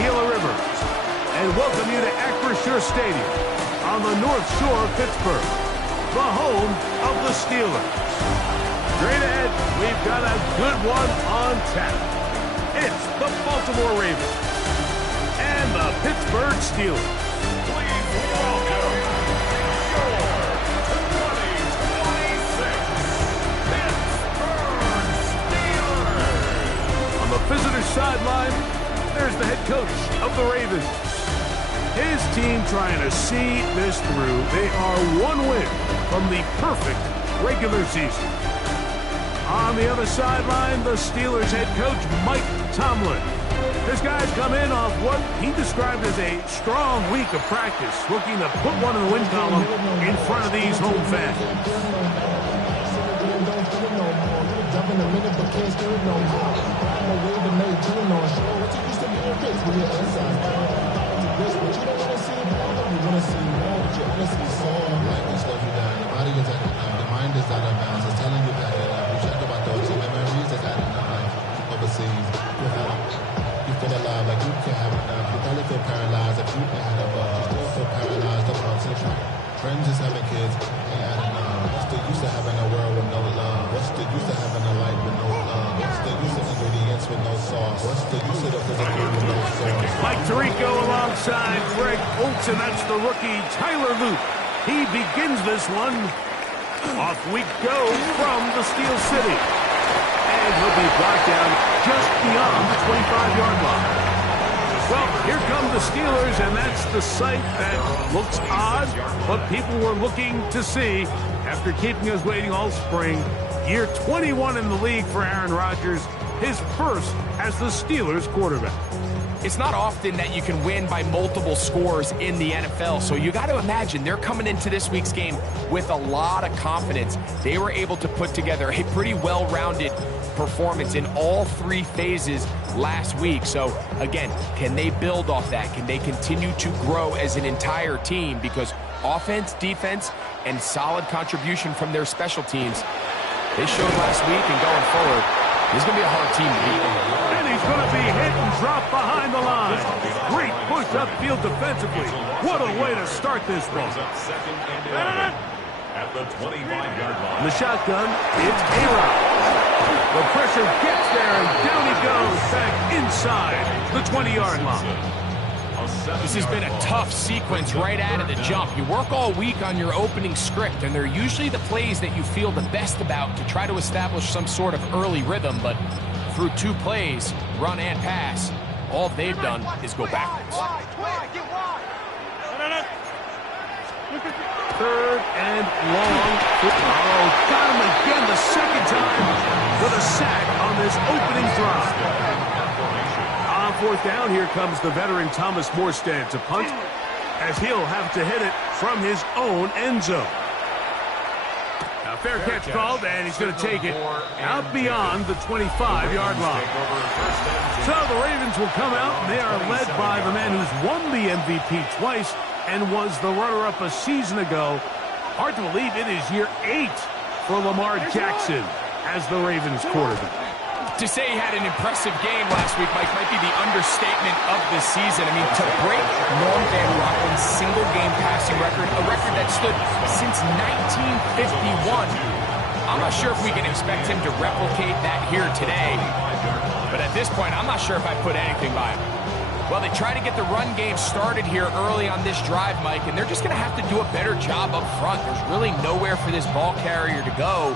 Gila River and welcome you to Acrisure Stadium on the North Shore of Pittsburgh, the home of the Steelers. Straight ahead, we've got a good one on tap. It's the Baltimore Ravens and the Pittsburgh Steelers. Please welcome your 2026 Pittsburgh Steelers. On the visitor sideline, there's the head coach of the Ravens. His team trying to see this through. They are one win from the perfect regular season. On the other sideline, the Steelers head coach, Mike Tomlin. This guy's come in off what he described as a strong week of practice, looking to put one in the win column in front of these home fans. The mind is out of bounds. It's telling you that you check about those memories that's had enough overseas. You feel alive like you can't have enough. You probably feel paralyzed if you ain't had enough. You still feel paralyzed about teaching. Friends just having kids ain't had enough. What's the use of having a world with no love? What's the use of having a life with no love? What's the use of ingredients with no sauce? What's the use of the physical with no sauce? Mike Tirico alongside Greg Olsen. That's the rookie Tyler Luke. He begins this one. Off we go from the Steel City. And he'll be brought down just beyond the 25-yard line. Well, here come the Steelers, and that's the sight that looks odd, but people were looking to see after keeping us waiting all spring. Year 21 in the league for Aaron Rodgers, his first as the Steelers quarterback. It's not often that you can win by multiple scores in the NFL, so you got to imagine they're coming into this week's game with a lot of confidence. They were able to put together a pretty well-rounded performance in all three phases last week. So, again, can they build off that? Can they continue to grow as an entire team? Because offense, defense, and solid contribution from their special teams, they showed last week and going forward, this is going to be a hard team to beat. And he's going to be hit and dropped behind the line. Great push upfield defensively. What a way to start this one. At the 25-yard line. In the shotgun, it's A-Rod. The pressure gets there, and down he goes back inside the 20-yard line. This has been a tough sequence right out of the jump. You work all week on your opening script, and they're usually the plays that you feel the best about to try to establish some sort of early rhythm, but through two plays, run and pass, all they've done is go backwards. Third and long. Oh, got him again the second time with a sack on this opening drive. On fourth down, here comes the veteran Thomas Morstead to punt, as he'll have to hit it from his own end zone. Now, fair catch called, and he's going to take it out beyond the 25-yard line. So the Ravens will come out, and they are led by the man who's won the MVP twice and was the runner-up a season ago. Hard to believe it is year 8 for Lamar Jackson as the Ravens quarterback. To say he had an impressive game last week, Mike, might be the understatement of the season. I mean, to break Norm Van Rotten's single-game passing record, a record that stood since 1951, I'm not sure if we can expect him to replicate that here today. But at this point, I'm not sure if I put anything by him. Well, they try to get the run game started here early on this drive, Mike, and they're just going to have to do a better job up front. There's really nowhere for this ball carrier to go.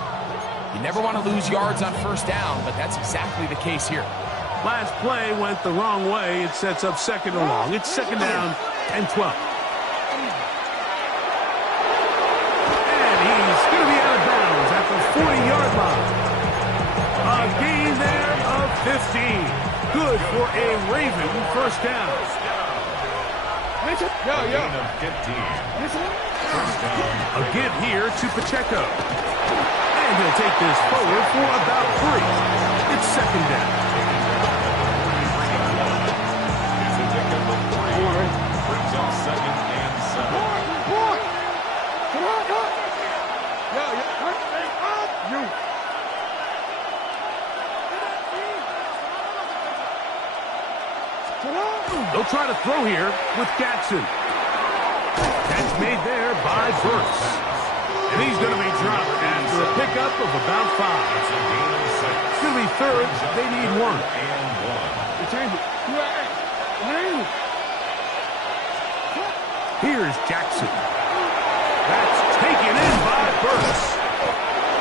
You never want to lose yards on first down, but that's exactly the case here. Last play went the wrong way. It sets up second and long. It's second down and 12. And he's going to be out of bounds at the 40-yard line. A gain there of 15. Good for a Raven first down. A give here to Pacheco. And he'll take this forward for about 3. It's second down. Brings up second and 7. try to throw here with Jackson. Catch made there by Burks. And he's going to be dropped after a pickup of about 5. It's going to be third. They need 1. Here's Jackson. That's taken in by Burks.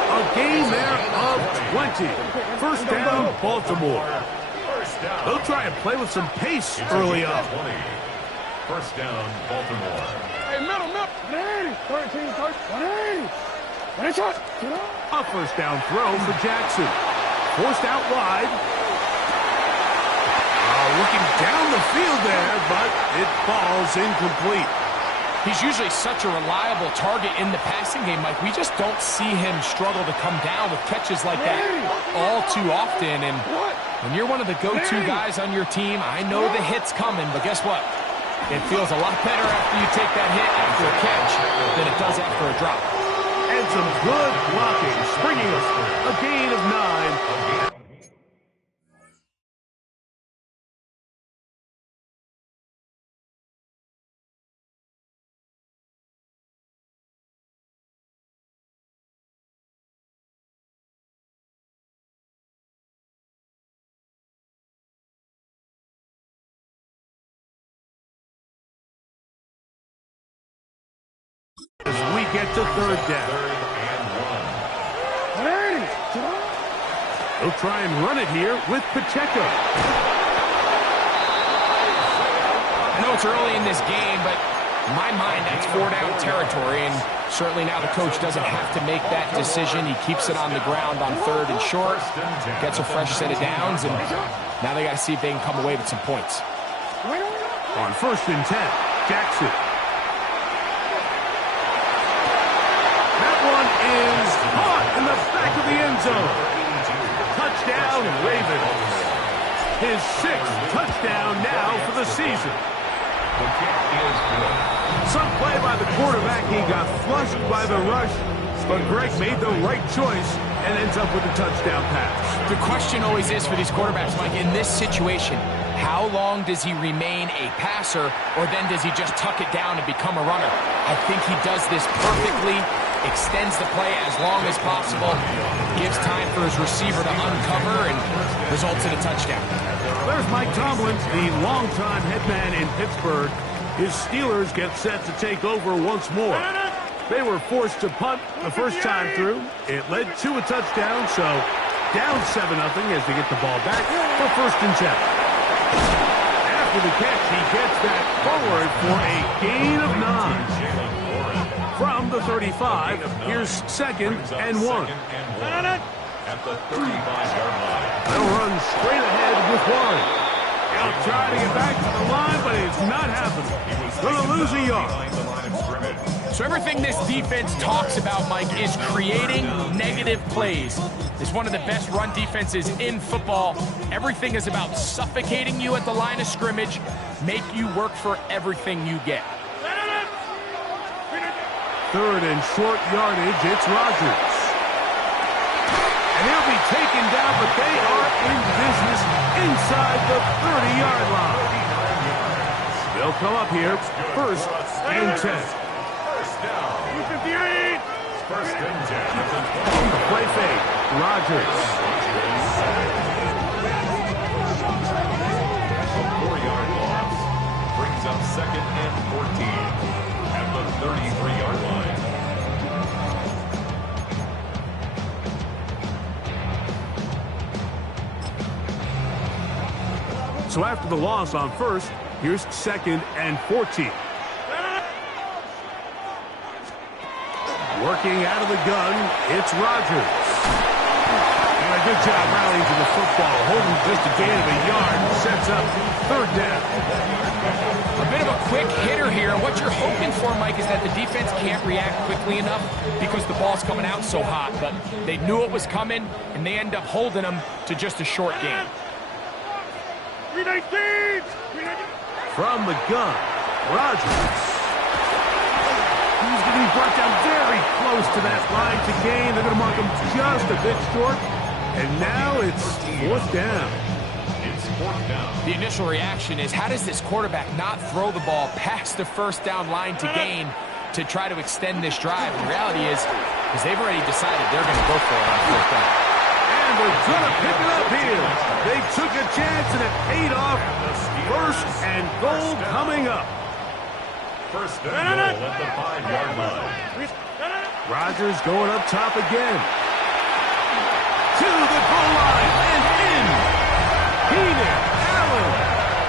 A gain there of 20. First down, Baltimore. They'll try and play with some pace early on. First down, Baltimore. Hey, middle. 180. 180. A first down throw for Jackson. Forced out wide. Looking down the field there, but it falls incomplete. He's usually such a reliable target in the passing game, Mike. We just don't see him struggle to come down with catches like that all too often. And when you're one of the go-to guys on your team, I know the hit's coming, but guess what? It feels a lot better after you take that hit after a catch than it does after a drop. And some good blocking, bringing us a gain of 9. As we get to third down. They'll try and run it here with Pacheco. I know it's early in this game, but in my mind, that's 4-down territory, and certainly now the coach doesn't have to make that decision. He keeps it on the ground on 3rd and short, gets a fresh set of downs, and now they got to see if they can come away with some points. On 1st and 10, Jackson. One is caught in the back of the end zone. Touchdown, Ravens. His 6th touchdown now for the season. Some play by the quarterback. He got flushed by the rush, but Greg made the right choice and ends up with a touchdown pass. The question always is for these quarterbacks, Mike, in this situation, how long does he remain a passer, or then does he just tuck it down and become a runner? I think he does this perfectly. Extends the play as long as possible, gives time for his receiver to uncover, and results in a touchdown. There's Mike Tomlin, the longtime head man in Pittsburgh. His Steelers get set to take over once more. They were forced to punt the first time through. It led to a touchdown, so down 7-0 as they get the ball back for 1st and 10. After the catch, he gets that forward for a gain of 9. From the 35, here's 2nd and 1. At the 35-yard line. They'll run straight ahead with 1. They'll try to get back to the line, but it's not happening. Going to lose a yard. So everything this defense talks about, Mike, is creating negative plays. It's one of the best run defenses in football. Everything is about suffocating you at the line of scrimmage, make you work for everything you get. 3rd and short yardage, it's Rodgers. And he'll be taken down, but they are in business inside the 30-yard line. They'll come up here, 1st and 10. First down. 258. First and 10. On the play fake, Rodgers. A 4-yard loss brings up 2nd and 14 at the 33-yard line. So after the loss on 1st, here's 2nd and 14. Working out of the gun, it's Rodgers. And a good job rallying to the football, holding just a gain of a yard, sets up 3rd down. A bit of a quick hitter here. What you're hoping for, Mike, is that the defense can't react quickly enough because the ball's coming out so hot. But they knew it was coming, and they end up holding them to just a short gain. 319. From the gun, Rodgers. He's going to be brought down very close to that line to gain. They're going to mark him just a bit short. And now it's 4th down. It's 4th down. The initial reaction is, how does this quarterback not throw the ball past the first down line to gain to try to extend this drive? And the reality is they've already decided they're going to go for it on fourth down. And they're going to pick it up here. They took a chance and it paid off. First and goal coming up. First and goal at the 5-yard line. Rodgers going up top again. To the goal line and in. Keenan Allen.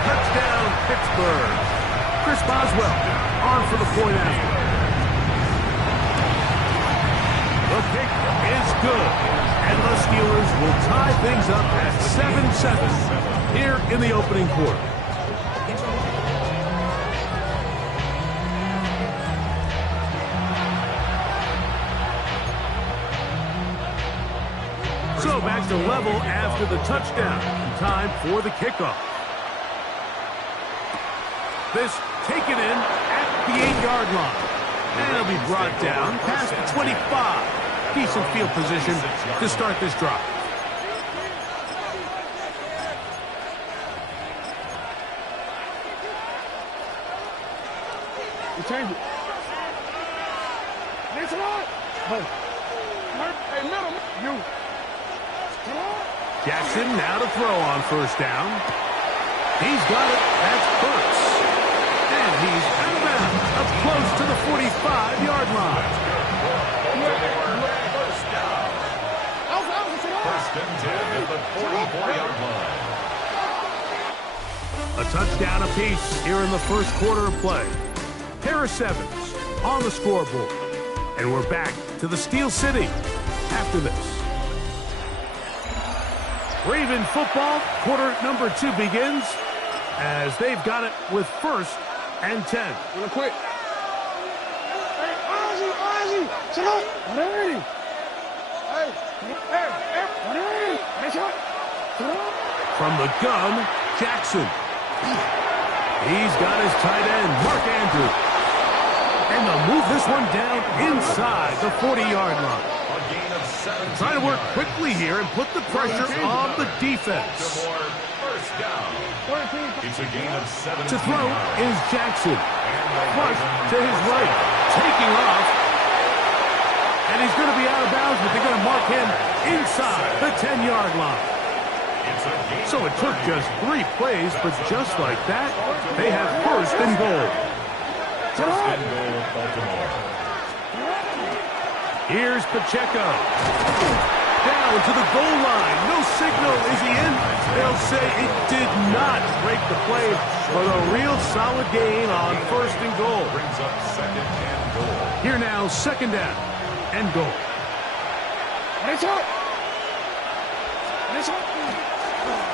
Touchdown, Pittsburgh. Chris Boswell on for the point after. The kick is good. And the Steelers will tie things up at 7-7 here in the opening quarter. So back to level after the touchdown. Time for the kickoff. This taken in at the 8-yard line. And it'll be brought down past the 25. Decent field position to start this drive. You change it. Next one. Hey, middle. You. Come on. Jackson now to throw on first down. He's got it. That's Burks. And he's out of bounds, up close to the 45-yard line. First and 10 at the 44-yard line. A touchdown apiece here in the first quarter of play. Pair of sevens on the scoreboard. And we're back to the Steel City after this. Raven football, quarter number 2 begins as they've got it with first and 10. Real quick. Hey, Ozzy. Sit up. 180. Hey, 180. Hey, shot. Sit up. From the gun, Jackson. He's got his tight end, Mark Andrews. And they'll move this one down inside the 40-yard line. A gain of 17. Trying to work quickly here and put the pressure on the defense. First down. It's a gain of 17. To throw is Jackson. Flush to his right. Taking off. And he's going to be out of bounds, but they're going to mark him inside the 10-yard line. So it took just 3 plays, but just like that, they have first and goal. First and goal, Baltimore. Here's Pacheco. Down to the goal line. No signal. Is he in? They'll say it did not break the play, but a real solid gain on first and goal. Brings up second and goal. Here now, second down and goal.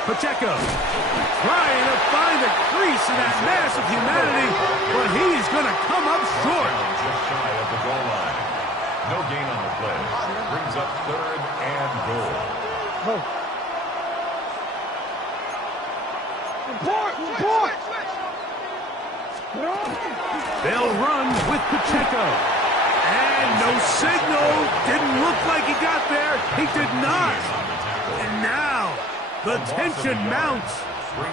Pacheco trying to find a crease in that mass of humanity, but he's going to come up short. Just shy of the goal line. No gain on the play. Brings up third and goal. Report. They'll run with Pacheco. And no signal. Didn't look like he got there. He did not. And now the tension mounts.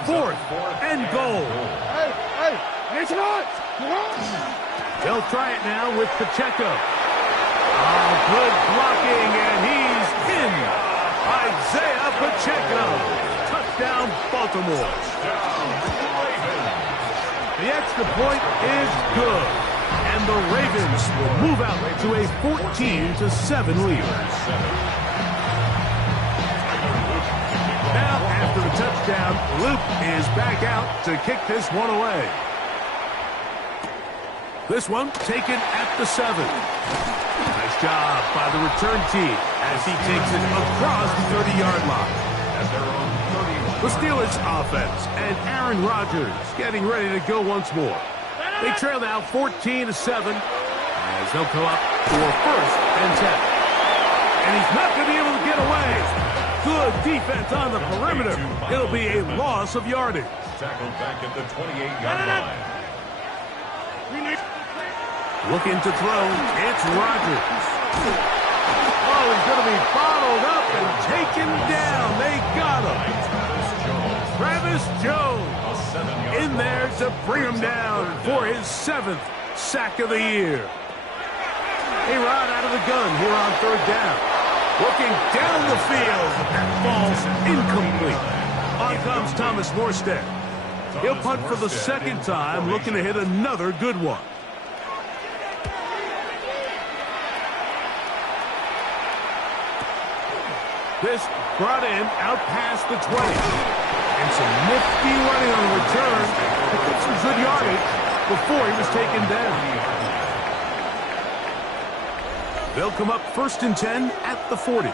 Fourth and goal. Hey, it's not. They'll try it now with Pacheco. Oh, good blocking, and he's in. Isaiah Pacheco. Touchdown, Baltimore. The extra point is good. And the Ravens will move out to a 14-7 lead. Now, after the touchdown, Luke is back out to kick this one away. This one taken at the 7. Nice job by the return team as he takes it across the 30-yard line. At their own 31. The Steelers offense and Aaron Rodgers getting ready to go once more. They trail now 14-7 as they'll come up for first and 10. And he's not going to be able to get away. Good defense on the perimeter. It'll be a loss of yardage. Tackled back at the 28-yard line. Looking to throw. It's Rodgers. Oh, he's going to be bottled up and taken down. They got him. Travis Jones A 7-yard in there loss. to bring him Brings up down third for down. his 7th sack of the year. A-Rod out of the gun here on 3rd down. Looking down the field. That ball's incomplete. On comes Thomas Morstead. He'll punt for the 2nd time, looking to hit another good one. This brought in out past the 20. And some nifty running on the return. Picked up some good yardage before he was taken down. They'll come up 1st and 10 at the 40.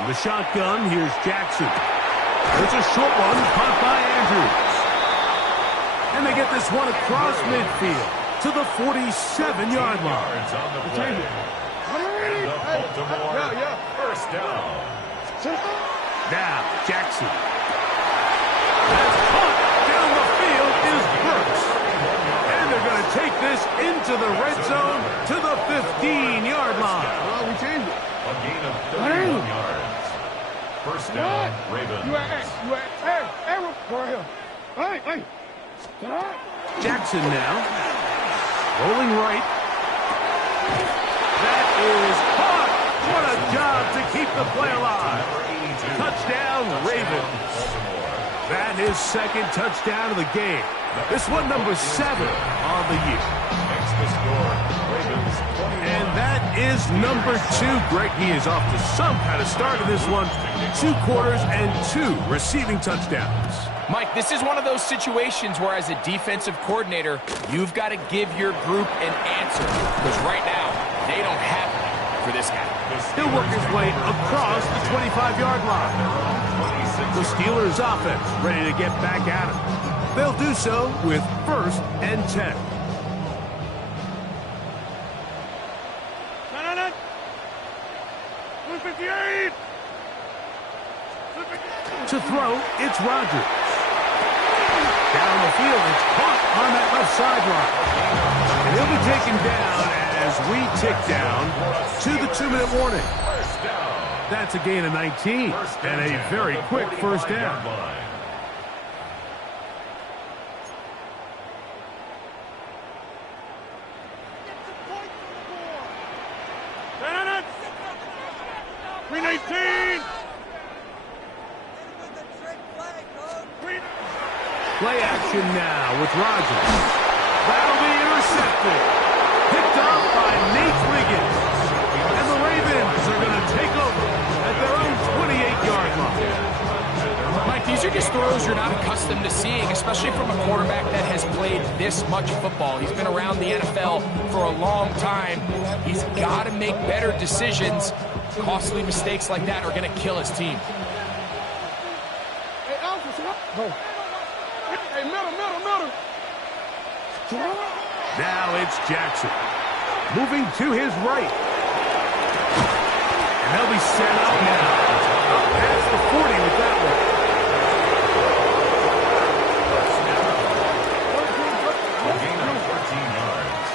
In the shotgun, here's Jackson. There's a short one caught by Andrews. And they get this one across midfield to the 47-yard line. Yards on the play. And the Baltimore first down. Now, Jackson. That's caught down the field is Burks. And they're going to take this into the red zone to the 15-yard line. Oh, we changed it. A gain of 31 yards. First down, Ravens. Jackson now. Rolling right. That is caught. What a job to keep the play alive. Touchdown, Ravens. That is 2nd touchdown of the game. This one number 7 on the year. Makes the score. Ravens 21. And that is number 2. Greg, he is off to some kind of start in this one. 2 quarters and 2 receiving touchdowns. Mike, this is one of those situations where as a defensive coordinator, you've got to give your group an answer. Because right now, they don't have one for this guy. He'll work his way across the 25-yard line. The Steelers offense ready to get back at it. They'll do so with 1st and 10. To throw, it's Rodgers. Down the field, it's caught on that left sideline. And he'll be taken down as we tick down to the 2-minute warning. That's a gain of 19 and a very quick first down. Green 18. Play action now with Rodgers. That'll be intercepted. Picked off by Nate Wiggins. And the Ravens are going to take over at their own 28-yard line. Mike, these are just throws you're not accustomed to seeing, especially from a quarterback that has played this much football. He's been around the NFL for a long time. He's got to make better decisions. Costly mistakes like that are going to kill his team. Hey, Alpha, sit up. Go. Hey, middle. Now it's Jackson. Moving to his right. And they'll be set up now. Up past the 40 with that one. A gain of 14 yards.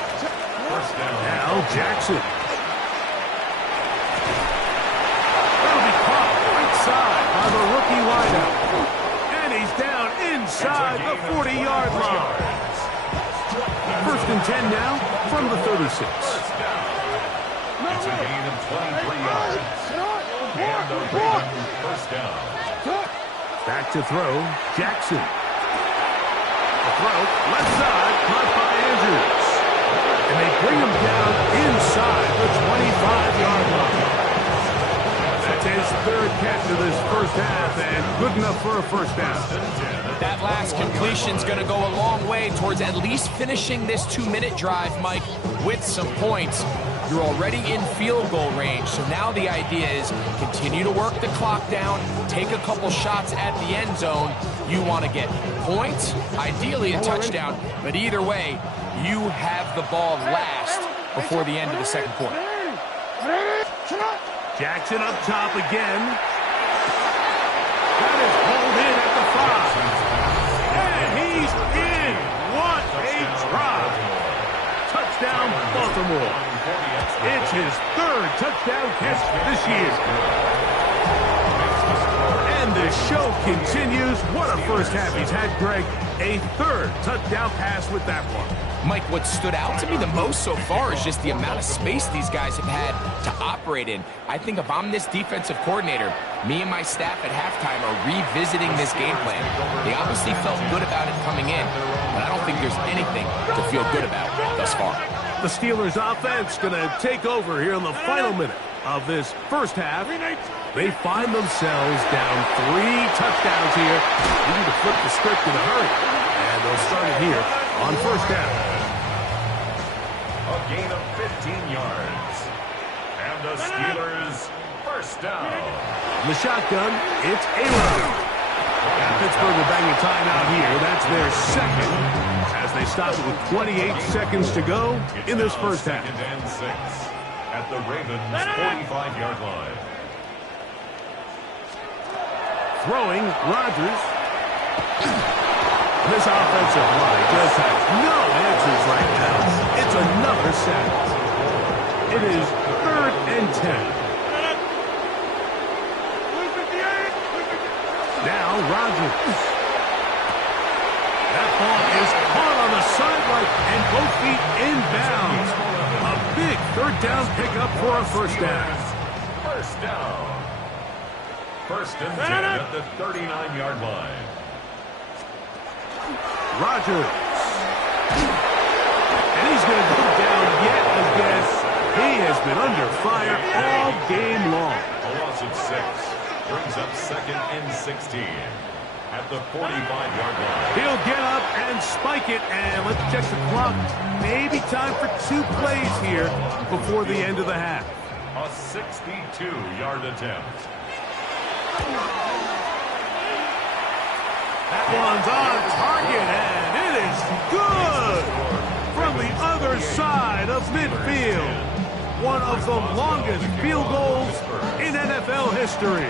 First down. Now Jackson. That'll be caught right side by the rookie wideout. And he's down inside the 40-yard line. 1st and 10 now from the 36. It's a gain of 23 yards. And the Ravens first down. Back to throw, Jackson. The throw, left side, caught by Andrews. And they bring him down inside the 25-yard line. That's his 3rd catch of this first half, and good enough for a first down. That last completion's going to go a long way towards at least finishing this 2-minute drive, Mike, with some points. You're already in field goal range, so now the idea is continue to work the clock down, take a couple shots at the end zone. You want to get points, ideally a touchdown, but either way, you have the ball last before the end of the 2nd quarter. Jackson up top again. That is pulled in at the 5. And he's in. What a drop. Touchdown, Baltimore. It's his 3rd touchdown catch this year. And the show continues. What a first half he's had, Greg. A third touchdown pass with that one. Mike, what stood out to me the most so far is just the amount of space these guys have had to operate in. I think if I'm this defensive coordinator, me and my staff at halftime are revisiting this game plan. They obviously felt good about it coming in, but I don't think there's anything to feel good about thus far. The Steelers offense going to take over here in the final minute of this first half. They find themselves down 3 touchdowns here. We need to flip the script in a hurry. And they'll start it here on first down. A gain of 15 yards. And the Steelers first down. The shotgun, it's A-Rod. Yeah, Pittsburgh will bang a timeout here. That's their second as they stop it with 28 seconds to go in this first half. Second and 6 at the Ravens' 45-yard line. Throwing, Rodgers. This offensive line just has no answers right now. It's another sack. It is 3rd and 10. Now Rodgers. That ball is caught on the sideline and both feet inbounds. A big 3rd down pickup for a first down. First down. 1st and 10 at the 39-yard line. Rodgers. And he's going to go down yet again. He has been under fire all game long. A loss of 6 brings up 2nd and 16 at the 45-yard line. He'll get up and spike it, and let's check the clock. Maybe time for 2 plays here before the end of the half. A 62-yard attempt. That one's on target, and it is good from the other side of midfield. One of the longest field goals in NFL history.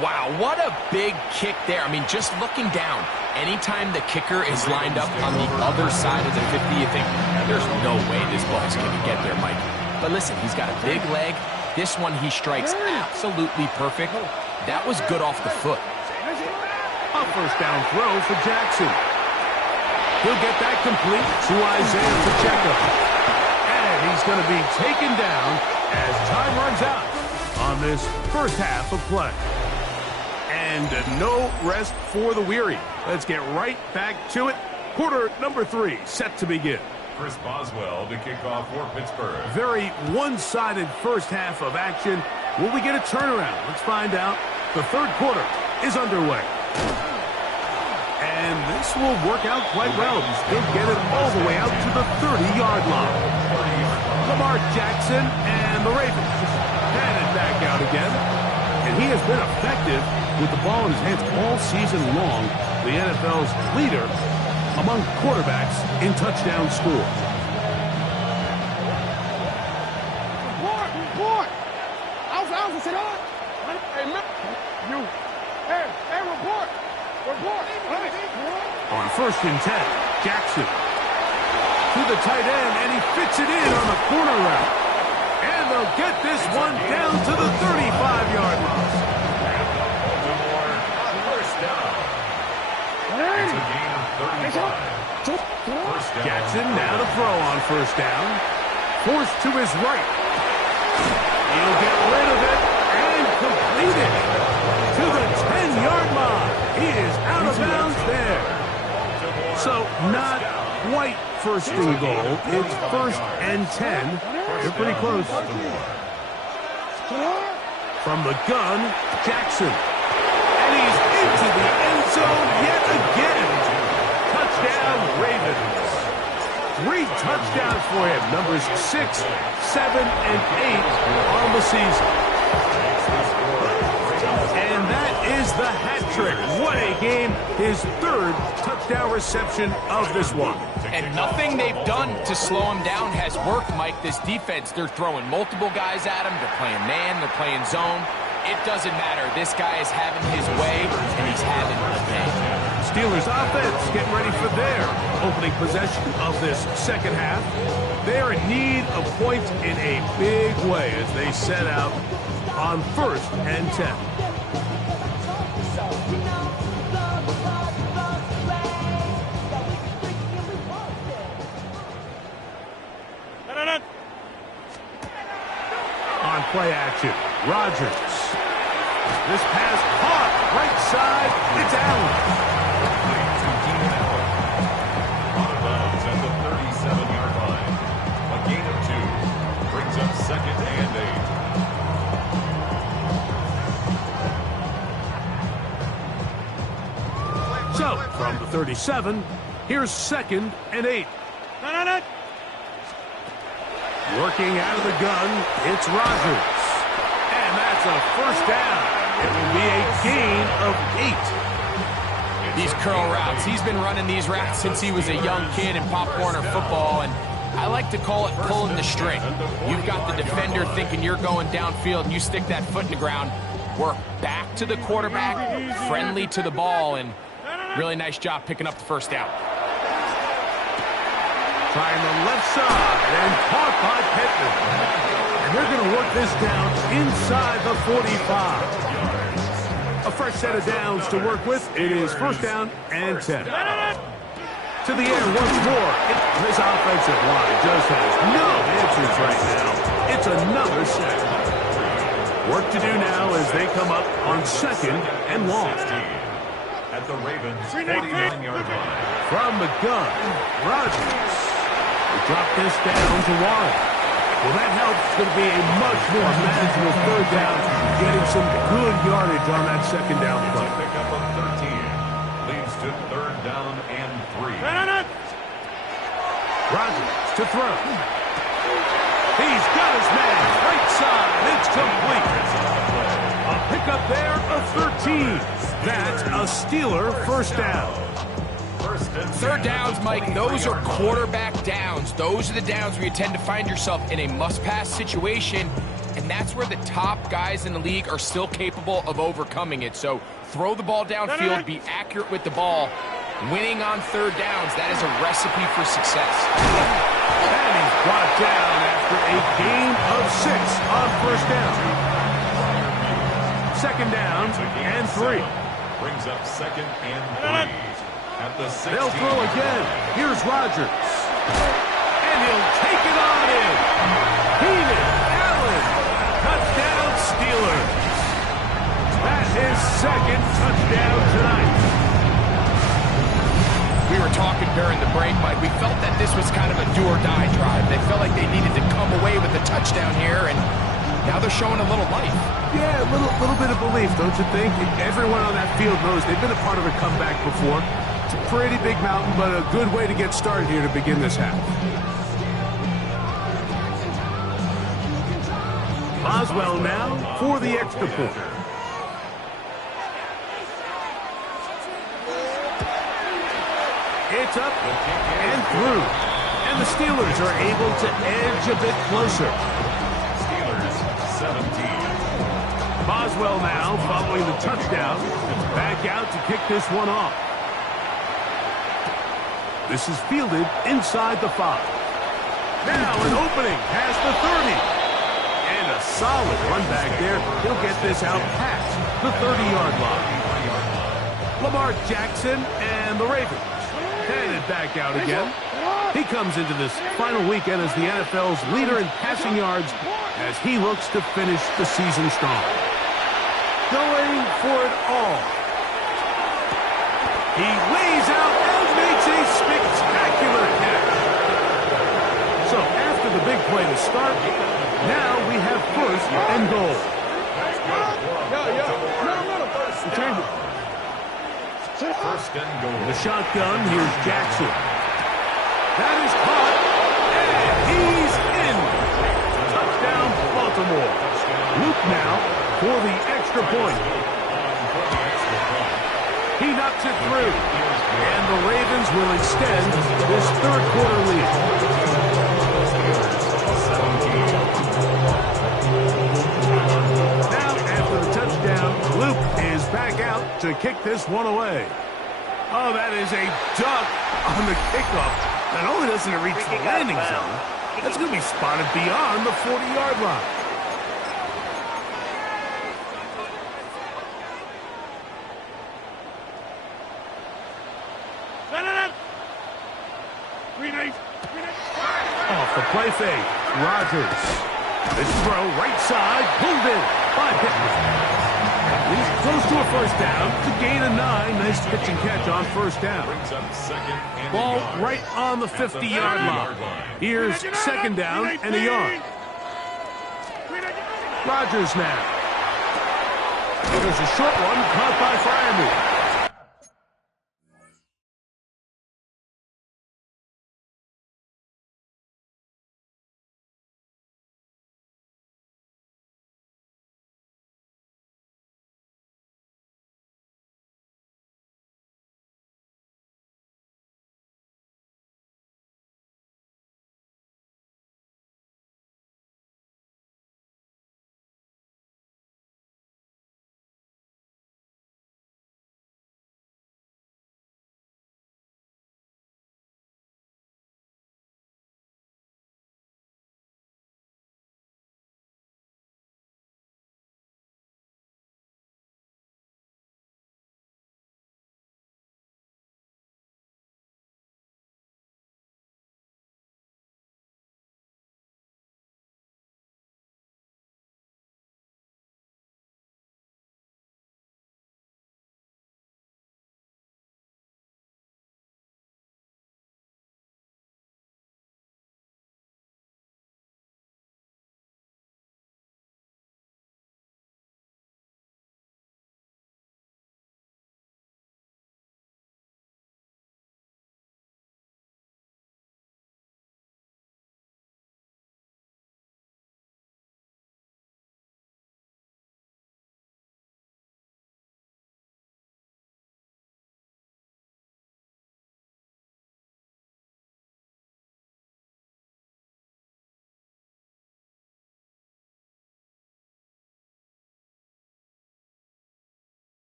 Wow, what a big kick there. I mean, just looking down, anytime the kicker is lined up on the other side of the 50, you think, there's no way this ball's going to get there, Mike. But listen, he's got a big leg. This one he strikes absolutely perfect. That was good off the foot. A first down throw for Jackson. He'll get that complete to Isaiah Pacheco. And he's going to be taken down as time runs out on this first half of play. And no rest for the weary. Let's get right back to it. Quarter number 3 set to begin. Chris Boswell to kick off for Pittsburgh. Very one-sided first half of action. Will we get a turnaround? Let's find out. The 3rd quarter is underway. And this will work out quite well. He'll get it all the way out to the 30-yard line. Lamar Jackson and the Ravens hand it back out again. And he has been effective with the ball in his hands all season long. The NFL's leader among quarterbacks in touchdown score. Report! Alpha, sit on! Hey, you! Hey, report! Report! On 1st and 10, Jackson to the tight end, and he fits it in on the corner route. And they'll get this one down to the 35-yard line. First down. It's a gain of 35. Jackson now to throw on 1st down. Forced to his right. He'll get rid of it and complete it to the 10-yard line. He is out of bounds there. So not quite 1st and goal. It's 1st and 10. They're pretty close. From the gun, Jackson. And he's into the end zone yet again. Touchdown, Ravens. 3 touchdowns for him. Numbers 6, 7, and 8 on the season. And that is the hat trick. What a game. His 3rd touchdown reception of this one. And nothing they've done to slow him down has worked, Mike. This defense, they're throwing multiple guys at him. They're playing man. They're playing zone. It doesn't matter. This guy is having his way, and he's having a day. Steelers offense getting ready for their opening possession of this second half. They're in need of points in a big way as they set out on 1st and 10. On play action, Rodgers. This pass caught right side. It's Allen. To Keenan Allen. Out of bounds at the 37-yard line. A gain of 2. Brings up 2nd and 8. So, from the 37, here's 2nd and 8. Working out of the gun, it's Rodgers. And that's a first down. It will be a gain of 8. These curl routes, he's been running these routes since he was a young kid in Pop Warner football, and I like to call it pulling the string. You've got the defender thinking you're going downfield, and you stick that foot in the ground, work back to the quarterback, friendly to the ball, and really nice job picking up the first down. Trying the left side and caught by Pittman. And they're going to work this down inside the 45. A fresh set of downs to work with. It is 1st down and 10. To the air once more. This offensive line just has no answers right now. It's another sack. Work to do now as they come up on 2nd and long. At the Ravens' 49-yard line. From the gun, Rodgers. They drop this down to Warren. Well, that helps. It's going to be a much more manageable 3rd down, getting some good yardage on that 2nd down play. Pick up of 13. Leads to 3rd down and 3. Rodgers to throw. He's got his man. Right side. It's complete. A pickup there of 13. That's a Steeler first down. 3rd downs, Mike, those are quarterback downs. Those are the downs where you tend to find yourself in a must-pass situation, and that's where the top guys in the league are still capable of overcoming it. So throw the ball downfield, be accurate with the ball. Winning on 3rd downs, that is a recipe for success. And he's brought down after a gain of 6 on 1st down. 2nd down and 3. Brings up 2nd and 3. At the 16. They'll throw again. Here's Rodgers. And he'll take it on in. Keenan Allen. Touchdown Steelers. That's his 2nd touchdown tonight. We were talking during the break, Mike. We felt that this was kind of a do-or-die drive. They felt like they needed to come away with a touchdown here, and now they're showing a little life. Yeah, a little bit of belief, don't you think? Everyone on that field knows they've been a part of a comeback before. It's a pretty big mountain, but a good way to get started here to begin this half. Boswell now for the extra point. It's up and through. And the Steelers are able to edge a bit closer. Steelers 17. Boswell now following the touchdown. Back out to kick this one off. This is fielded inside the 5. Now an opening past the 30. And a solid run back there. He'll get this out past the 30-yard line. Lamar Jackson and the Ravens headed back out again. He comes into this final weekend as the NFL's leader in passing yards as he looks to finish the season strong. Going for it all. He lays out and makes a spectacular catch. So after the big play to start, now we have 1st and goal. First and goal. The shotgun, here's Jackson. That is caught, and he's in. Touchdown, Baltimore. Luke now for the extra point. He knocks it through, and the Ravens will extend this 3rd quarter lead. Now, after the touchdown, Luke is back out to kick this one away. Oh, that is a duck on the kickoff. Not only doesn't it reach the landing zone, that's going to be spotted beyond the 40-yard line. Off the play fake, Rodgers. This throw, right side, pulled in by Pittman. He's close to a first down. It's a gain of 9. Nice pitch and catch on first down. Ball right on the 50-yard line. Here's second down and a yard. Rodgers now. There's a short one caught by Freiermuth.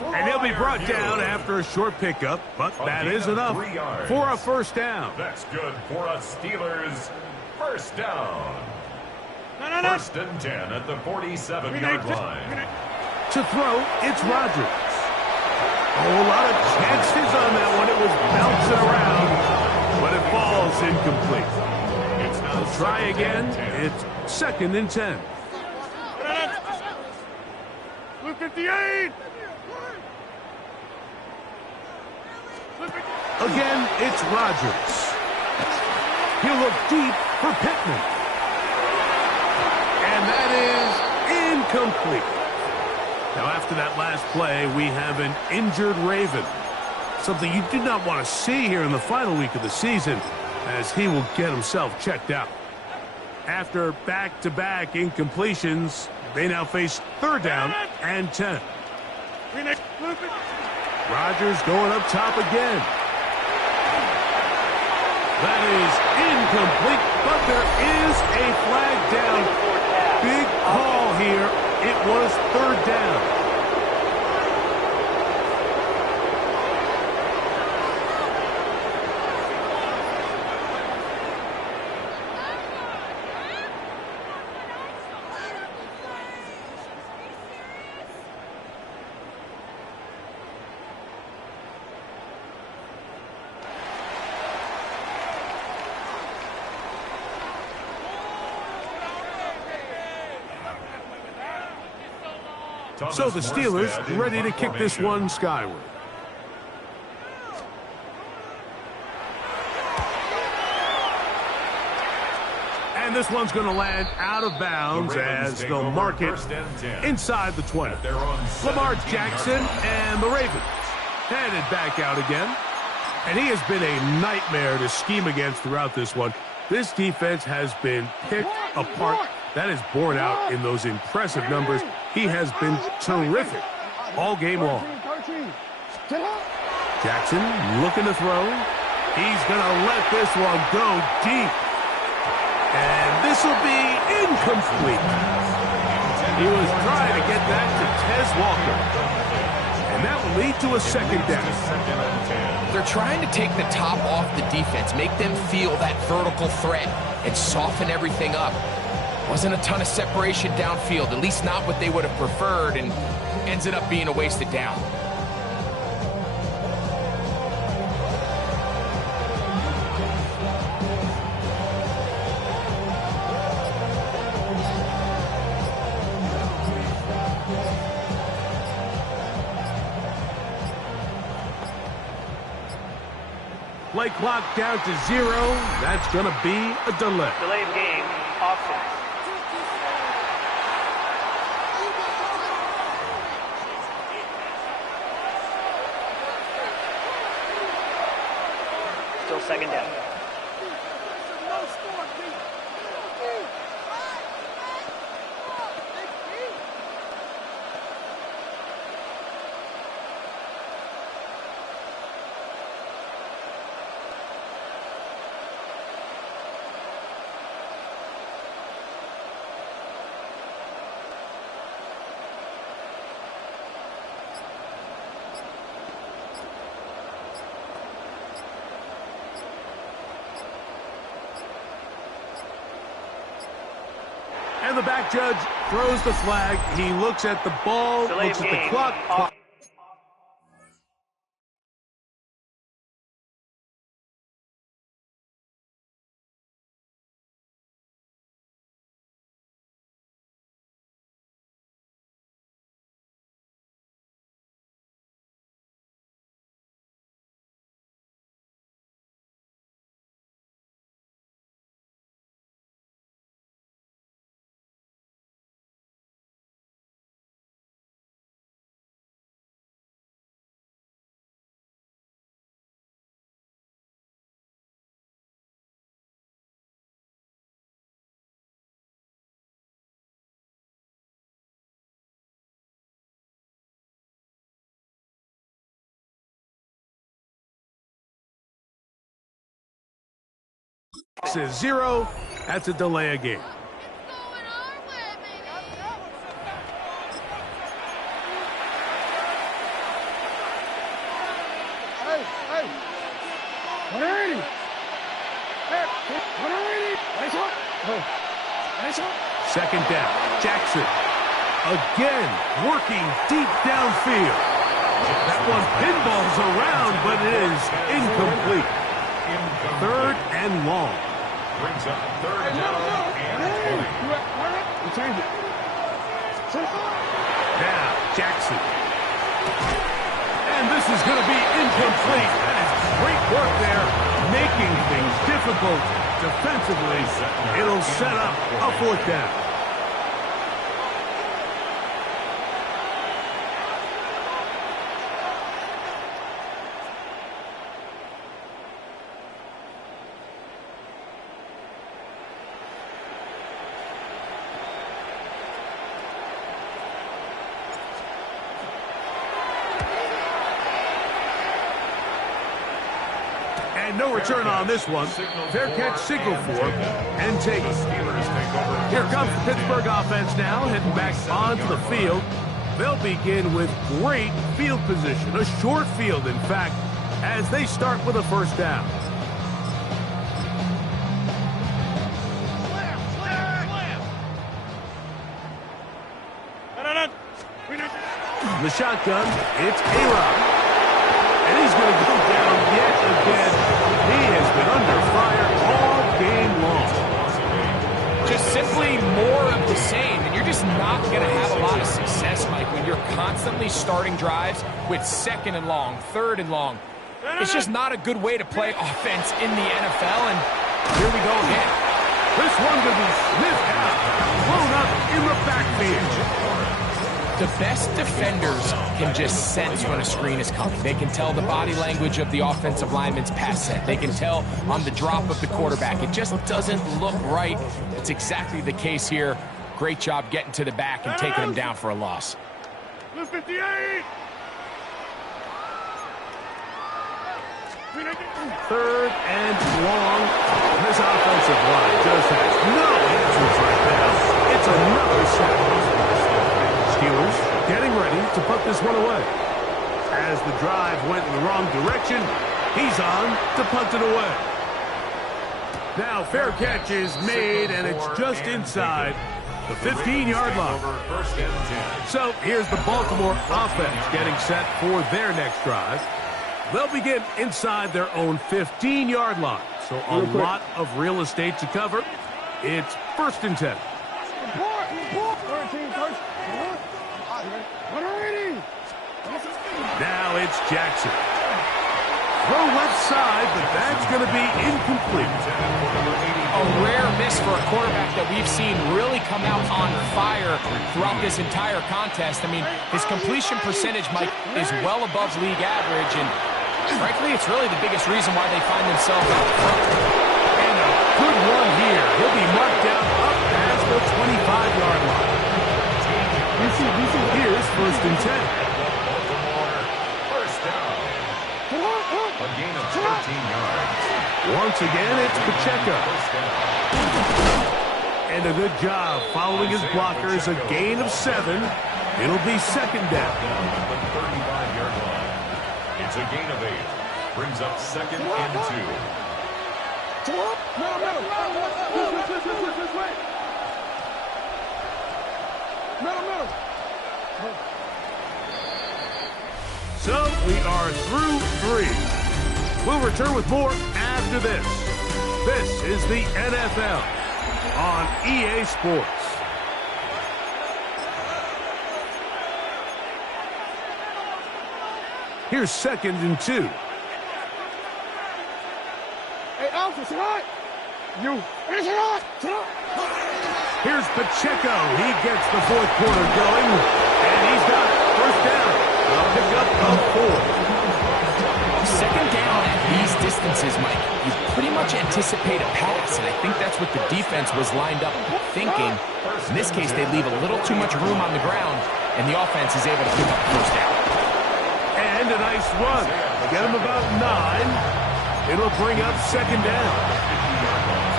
And he'll be brought down after a short pickup, but that is enough for a first down. That's good for a Steelers first down. First and 10 at the 47-yard line. To throw, it's Rodgers. Oh, a lot of chances on that one. It was bouncing around, but it falls incomplete. They'll try again. It's 2nd and 10. 58. Again, it's Rodgers. He'll look deep for Pittman. And that is incomplete. Now, after that last play, we have an injured Raven. Something you do not want to see here in the final week of the season, as he will get himself checked out. After back-to-back incompletions, they now face 3rd down and 10. Rodgers going up top again. That is incomplete, but there is a flag down. Big call here. It was 3rd down. So the Steelers ready to kick this one skyward. And this one's going to land out of bounds as they'll mark it inside the 20. Lamar Jackson and the Ravens headed back out again. And he has been a nightmare to scheme against throughout this one. This defense has been picked apart. That is borne out in those impressive numbers. He has been terrific all game long. Jackson looking to throw. He's going to let this one go deep. And this will be incomplete. He was trying to get that to Tez Walker. And that will lead to a 2nd down. They're trying to take the top off the defense, make them feel that vertical threat, and soften everything up. Wasn't a ton of separation downfield, at least not what they would have preferred, and ends it up being a wasted down. Play clock down to 0. That's going to be a delay. Delay of game, offense. Still 2nd down. And the back judge throws the flag. He looks at the ball, looks at the clock. Says 0. That's a delay of game. Second down. Jackson. Again, working deep downfield. That one pinballs around, but it is incomplete. Third and long. Brings up third down and 20. Now, Jackson. And this is going to be incomplete. That is great work there, making things difficult defensively. It'll set up a fourth down. And no return on this one. Fair catch signal for and take it. Here comes the Pittsburgh offense now, heading back onto the field. They'll begin with great field position, a short field, in fact, as they start with a first down. The shotgun, it's A-Rod. And he's going to go down yet again. He has been under fire all game long. Just simply more of the same, and you're just not going to have a lot of success, Mike, when you're constantly starting drives with second and long, third and long. It's just not a good way to play offense in the NFL, and here we go again. This one going to be sniffed out, thrown up in the backfield. The best defenders can just sense when a screen is coming. They can tell the body language of the offensive lineman's pass set. They can tell on the drop of the quarterback. It just doesn't look right. It's exactly the case here. Great job getting to the back and taking him down for a loss. 58! Third and long. This offensive line just has no answers right now. It's another sack. Steelers getting ready to put this one away. As the drive went in the wrong direction, he's on to punt it away. Now fair catch is made, and it's just inside the 15-yard line. So here's the Baltimore offense getting set for their next drive. They'll begin inside their own 15-yard line. So a lot of real estate to cover. It's first and 10. Now it's Jackson. Throw left side, but that's going to be incomplete. A rare miss for a quarterback that we've seen really come out on fire throughout this entire contest. I mean, his completion percentage, Mike, is well above league average, and frankly, it's really the biggest reason why they find themselves out front. And a good one here. He'll be marked down up past the 25-yard line. Here's first and 10. A gain of 13 yards. Once again, it's Pacheco. And a good job following his blockers. A gain of 7. It'll be second down. At the 35-yard line. It's a gain of 8. Brings up second and 2. So we are through 3. We'll return with more after this. This is the NFL on EA Sports. Here's second and 2. Hey, Alpha, sit on. You. Sit on. Here's Pacheco. He gets the fourth quarter going, and he's got it. First down. A pickup of 4. Second down at these distances, Mike, you pretty much anticipate a pass, and I think that's what the defense was lined up thinking. In this case, they leave a little too much room on the ground, and the offense is able to pick up the first down. And a nice run. Get him about 9. It'll bring up second down.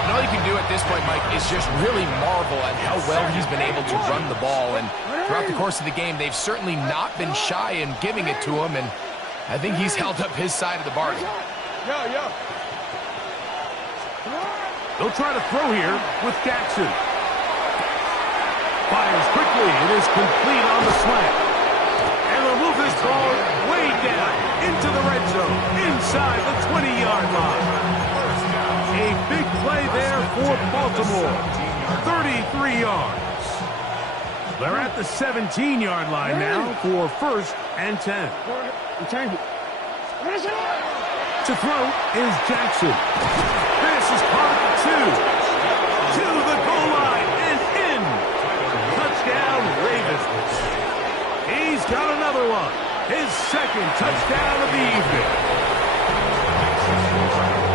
And all you can do at this point, Mike, is just really marvel at how well he's been able to run the ball. And throughout the course of the game, they've certainly not been shy in giving it to him. And I think he's held up his side of the bargain. Yeah. They'll try to throw here with Jackson. Fires quickly. It is complete on the slant. And they'll move this ball way down into the red zone, inside the 20-yard line. A big play there for Baltimore. 33 yards. They're at the 17-yard line now for 1st and 10. To throw is Jackson. This is caught at the 2. To the goal line and in. Touchdown, Ravens. He's got another one. His 2nd touchdown of the evening.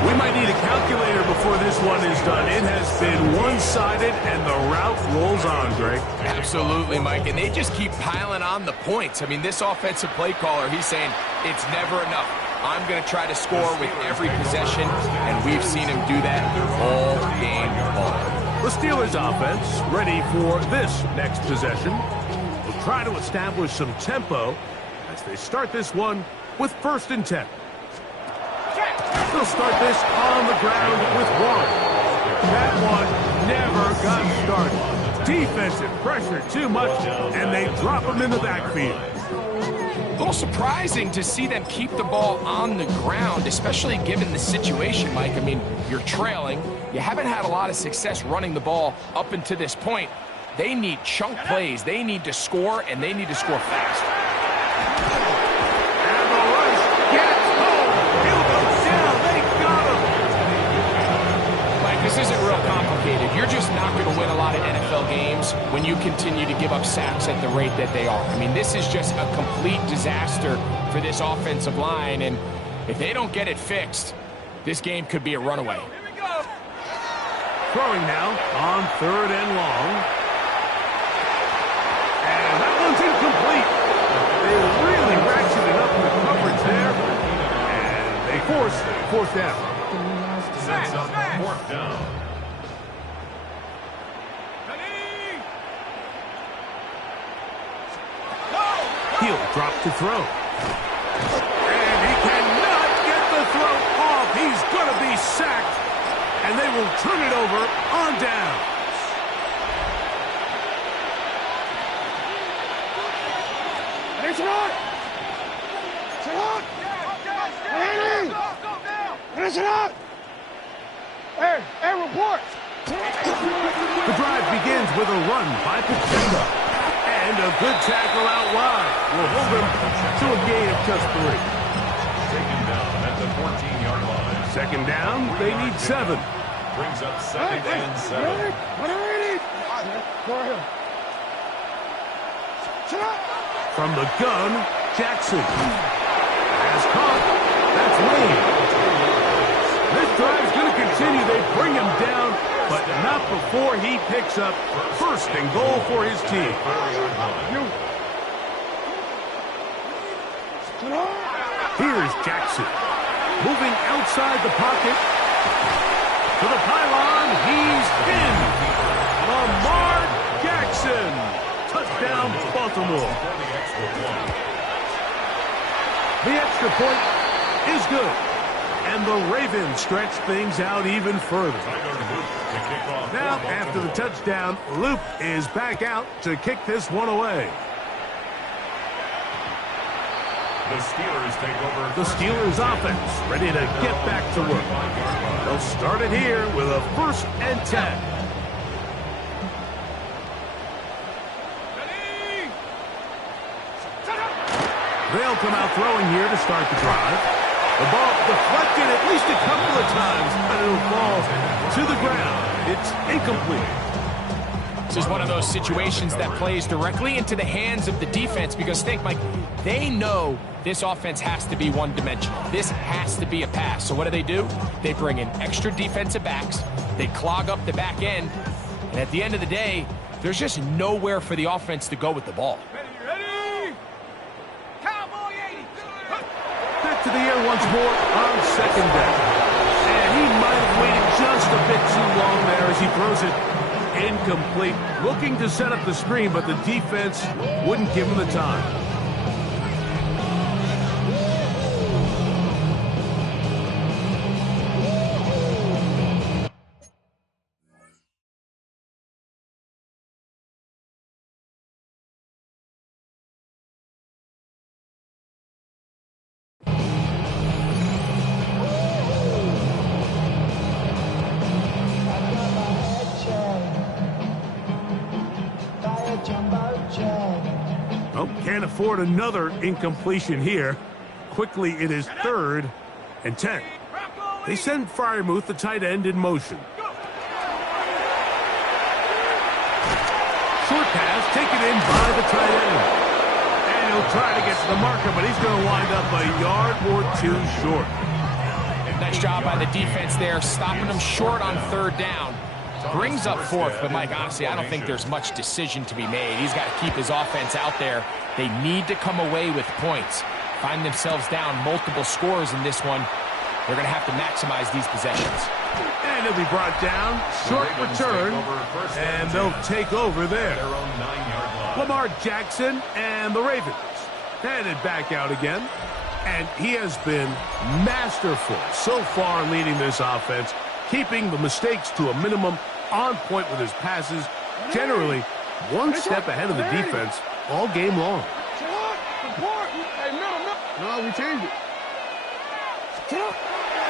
We might need a calculator before this one is done. It has been one-sided, and the route rolls on, Greg. Absolutely, Mike, and they just keep piling on the points. I mean, this offensive play caller, he's saying it's never enough. I'm going to try to score with every possession, and we've seen him do that all game long. The Steelers offense ready for this next possession. Will try to establish some tempo as they start this one with 1st and 10. They'll start this on the ground with 1. That one never got started. Defensive pressure too much, and they drop him in the backfield. A little surprising to see them keep the ball on the ground, especially given the situation, Mike. I mean, you're trailing. You haven't had a lot of success running the ball up until this point. They need chunk plays. They need to score, and they need to score fast. And the rush gets home. He'll go down. They got him. Mike, this isn't real complicated. You're just not going to win a lot of NFL games when you continue to give up sacks at the rate that they are. I mean, this is just a complete disaster for this offensive line, and if they don't get it fixed, this game could be a runaway. Throwing now on 3rd and long. And that one's incomplete. They really ratcheted up the coverage there. And they force 4th down. Sets up 4th down. He'll drop to throw. And he cannot get the throw off. He's going to be sacked. And they will turn it over on down. Hey, report. The drive begins with a run by Pacheco. And a good tackle out wide will hold him to a gain of just 3. Taken down at the 14-yard line. 2nd down, they need 7. Brings up 2nd and 7. From the gun, Jackson. Has caught. That's Lane. This drive's going to continue. They bring him down, but not before he picks up 1st and goal for his team. Here's Jackson. Moving outside the pocket. To the pylon. He's in. Lamar Jackson. Touchdown, Baltimore. The extra point is good. And the Ravens stretch things out even further. Now, after the touchdown, Luke is back out to kick this one away. The Steelers take over. The Steelers offense ready to get back to work. They'll start it here with a 1st and 10. They'll come out throwing here to start the drive. The ball deflected at least a couple of times, but it'll fall to the ground. It's incomplete. This is one of those situations that plays directly into the hands of the defense because, think, Mike, they know this offense has to be one-dimensional. This has to be a pass. So what do? They bring in extra defensive backs. They clog up the back end. And at the end of the day, there's just nowhere for the offense to go with the ball. Back to the air once more on 2nd down. And he might have waited just a bit too long there as he throws it incomplete. Looking to set up the screen, but the defense wouldn't give him the time. Can't afford another incompletion here. Quickly, it is 3rd and 10. They send Freiermuth, the tight end, in motion. Short pass taken in by the tight end. And he'll try to get to the marker, but he's going to wind up a yard or 2 short. Nice job by the defense there, stopping them short on 3rd down. Brings up 4th, but Mike, honestly, I don't think there's much decision to be made. He's got to keep his offense out there. They need to come away with points. Find themselves down multiple scores in this one. They're going to have to maximize these possessions. And he'll be brought down. Short return. And they'll take over there. Lamar Jackson and the Ravens headed back out again. And he has been masterful so far leading this offense, keeping the mistakes to a minimum, on point with his passes, generally one step ahead of the defense all game long. No, we changed it.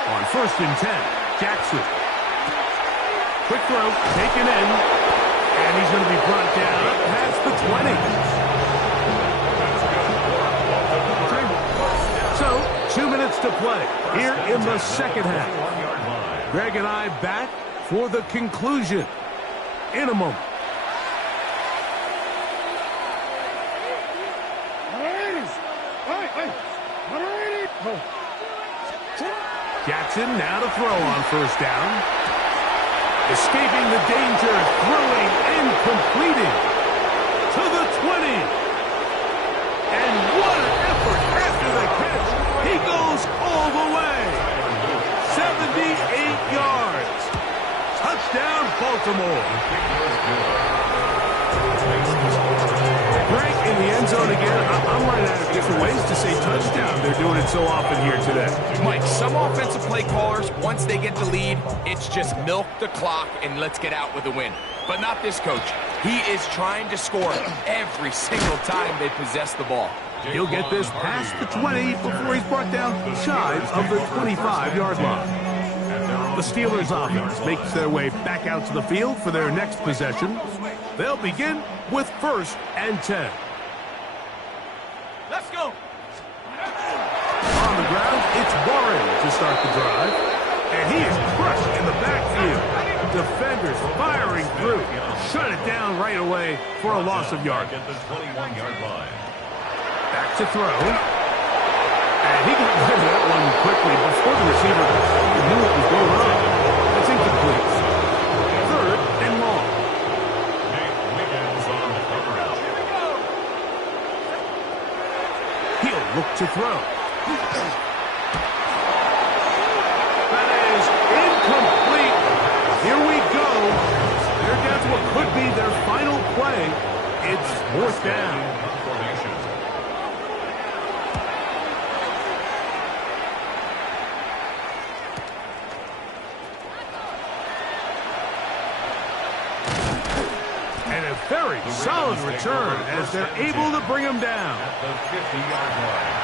On 1st and 10, Jackson. Quick throw, taken in, and he's going to be brought down past the 20. So, 2 minutes to play here in the second half. Greg and I back for the conclusion in a moment. Jackson now to throw on 1st down. Escaping the danger, throwing and completing to the 20. And what an effort after the catch. He goes all the way. 78 yards. Touchdown, Baltimore. Greg, in the end zone again. I'm running out of different ways to say touchdown. They're doing it so often here today. Mike, some offensive play callers, once they get the lead, it's just milk the clock and let's get out with a win. But not this coach. He is trying to score every single time they possess the ball. He'll get this past the 20 before he's brought down shy of the 25-yard line. The Steelers offense makes their way back out to the field for their next possession. They'll begin with 1st and 10. Let's go. On the ground, it's Warren to start the drive. And he is crushed in the backfield. Defenders firing through. Shut it down right away for a loss of yardage. Back to throw. And he got rid of that one quickly before the receiver knew what was going on. That's incomplete. 3rd and long. He'll look to throw. That is incomplete. Here we go. They're down to what could be their final play. It's 4th down. Very solid return as they're able to bring him down. At the 50-yard line.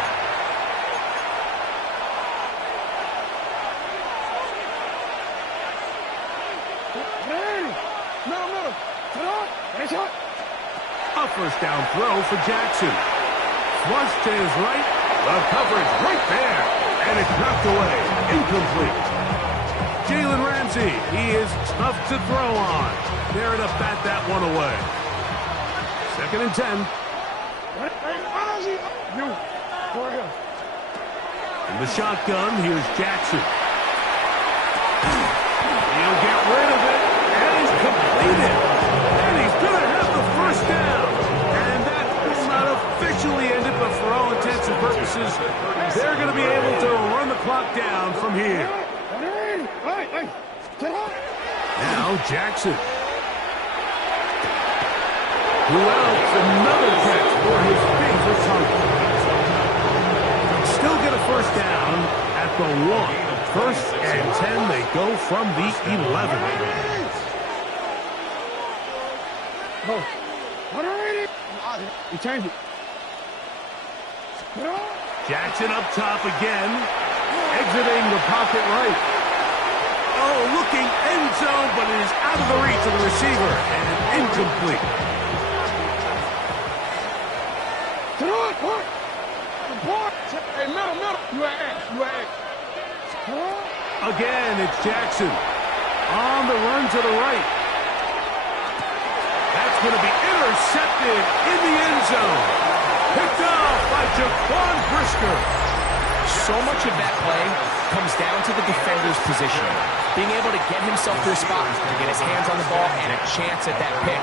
A 1st down throw for Jackson. Flush to his right. The coverage right there. And it's knocked away. Incomplete. Jalen Ramsey, he is tough to throw on. There to bat that one away. 2nd and 10. In the shotgun, here's Jackson. He'll get rid of it, and he's completed. And he's going to have the 1st down. And that will not officially end it, but for all intents and purposes, they're going to be able to run the clock down from here. Now Jackson. Who else? Another catch for his favorite target. Still get a 1st down at the 1. 1st and 10. They go from the 11. He changed it. Jackson up top again. Exiting the pocket right. Oh, looking end zone, but it is out of the reach of the receiver and incomplete. Hey, middle. You at X. Again, it's Jackson. On the run to the right. That's going to be intercepted in the end zone. Picked off by Jaquan Brisker. So much of that play comes down to the defender's positioning. Being able to get himself to a spot, to get his hands on the ball, and a chance at that pick.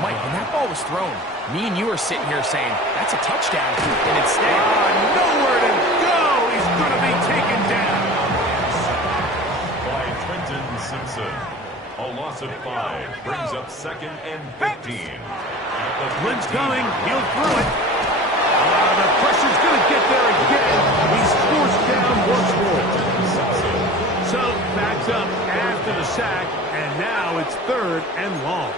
Mike, when that ball was thrown, me and you are sitting here saying, that's a touchdown. And instead, nowhere to go. He's going to be taken down. By Trenton Simpson. A loss of 5 brings up 2nd and 15. Lynn's coming. He'll throw it. The pressure's going to get there again. He's forced down once more. So, backs up after the sack, and now it's 3rd and long.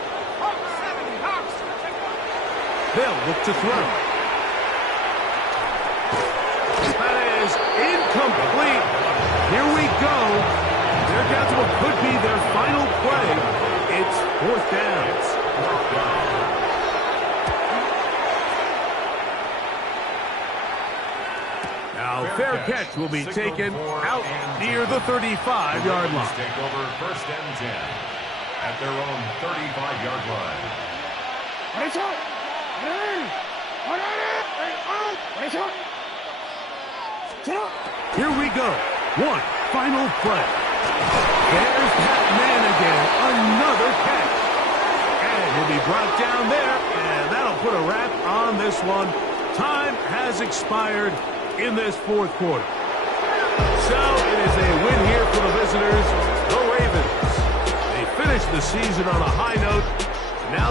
They'll look to throw. That is incomplete. Here we go. They're down to what could be their final play. It's 4th down. Now, fair catch will be taken out near the 35-yard line. Take over 1st and 10 at their own 35-yard line. Here we go. One final play. There's Pat Man again. Another catch. And he'll be brought down there, and that'll put a wrap on this one. Time has expired in this 4th quarter. So it is a win here for the visitors, the Ravens. They finished the season on a high note. Now